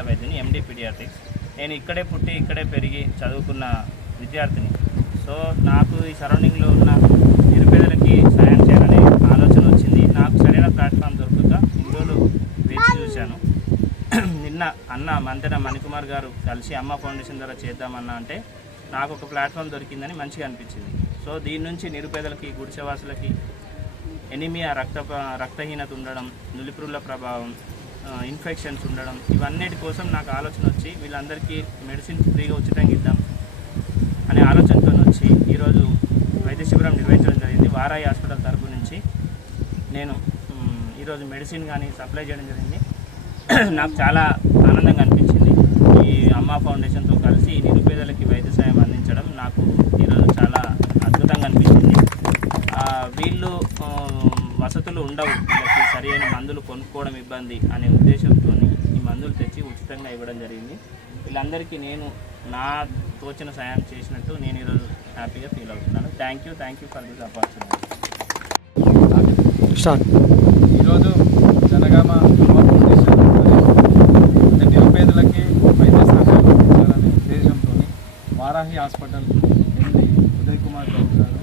పదేళ్ళ వైద్యుని ఎండి పీడియాటిక్స్ నేను ఇక్కడే పుట్టి ఇక్కడే పెరిగి చదువుకున్న విద్యార్థిని. సో నాకు ఈ సరౌండింగ్లో ఉన్న నిరుపేదలకి సాయం చేయాలనే ఆలోచన వచ్చింది. నాకు సరైన ప్లాట్ఫామ్ దొరకక మూడు వేచి చూశాను. నిన్న అన్న మంతెన మణికుమార్ గారు కలిసి అమ్మ ఫౌండేషన్ ద్వారా చేద్దామన్నా అంటే నాకు ఒక ప్లాట్ఫామ్ దొరికిందని మంచిగా అనిపించింది. సో దీని నుంచి నిరుపేదలకి గుడిసెవాసులకి ఎనిమియా రక్త రక్తహీనత ఉండడం నులిపురుల ప్రభావం ఇన్ఫెక్షన్స్ ఉండడం ఇవన్నిటి కోసం నాకు ఆలోచన వచ్చి వీళ్ళందరికీ మెడిసిన్ ఫ్రీగా ఉచితంగా ఇద్దాం అనే ఆలోచనతో వచ్చి ఈరోజు వైద్య శిబిరం నిర్వహించడం జరిగింది. వారాయి హాస్పిటల్ తరపు నుంచి నేను ఈరోజు మెడిసిన్ కానీ సప్లై చేయడం జరిగింది. నాకు చాలా ఆనందంగా అనిపించింది. ఈ అమ్మ ఫౌండేషన్తో కలిసి నిరుపేదలకి వైద్య సాయం అందించడం నాకు ఈరోజు చాలా అద్భుతంగా అనిపించింది. ఆ, వీళ్ళు వసతులు ఉండవు. వీళ్ళకి సరి అయిన మందులు కొనుక్కోవడం ఇబ్బంది అనే ఉద్దేశంతో ఈ మందులు తెచ్చి ఉచితంగా ఇవ్వడం జరిగింది. వీళ్ళందరికీ నేను నా తోచిన సాయం చేసినట్టు నేను ఈరోజు హ్యాపీగా ఫీల్ అవుతున్నాను. Thank you thank you for this opportunity. Start. ఈరోజు జనగామ నిరుపేదలకి వైద్య సహాయం అందించాలనే ఉద్దేశంతో వారాహి హాస్పిటల్ ఎండి ఉదయ్ కుమార్ గౌడ్ గారు.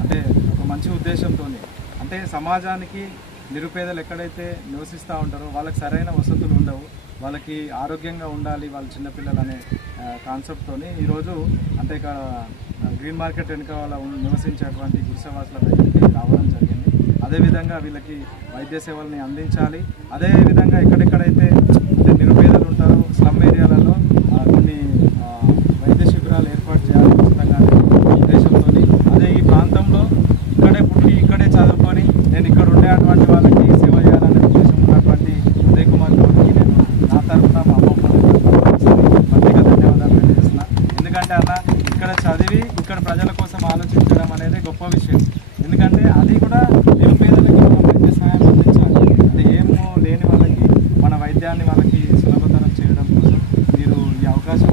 అంటే ఒక మంచి ఉద్దేశంతో అంటే సమాజానికి నిరుపేదలు ఎక్కడైతే నివసిస్తూ ఉంటారో వాళ్ళకి సరైన వసతులు ఉండవు. వాళ్ళకి ఆరోగ్యంగా ఉండాలి వాళ్ళ చిన్నపిల్లలు అనే కాన్సెప్ట్తో ఈరోజు అంటే ఇక గ్రీన్ మార్కెట్ వెనుక వాళ్ళ నివసించేటువంటి గుడిసెవాసుల దగ్గరికి రావడం జరిగింది. అదేవిధంగా వీళ్ళకి వైద్య సేవల్ని అందించాలి. అదేవిధంగా ఎక్కడెక్కడైతే అంటే నిరుపేదలు ఉంటారో స్లమ్ ఏరియాలలో ఆ, కొన్ని ఆ, వైద్య శిబిరాలు ఏర్పాటు చేయాలి ఉచితంగా అనే ఉద్దేశంతో అదే ఈ ప్రాంతంలో ఇక్కడే పుట్టి ఇక్కడే చదువుకొని నేను ఇక్కడ ఉండేటువంటి వాళ్ళకి సేవ చేయాలనే ఉద్దేశం ఉన్నటువంటి ఉదయ్ కుమార్ గౌడ్కి నేను నా తరఫున మా అమ్మ ప్రత్యేక ధన్యవాదాలు తెలియజేస్తున్నా ఎందుకంటే అన్న ఇక్కడ చదివి ఇక్కడ ప్రజల కోసం ఆలోచించడం అనేది గొప్ప విషయం. ఎందుకంటే అది కూడా నిరుపేదలకి మనం వైద్య సహాయం అందించాలి. అంటే ఏమో లేని వాళ్ళకి మన వైద్యాన్ని వాళ్ళకి సులభతరం చేయడం కోసం మీరు ఈ అవకాశం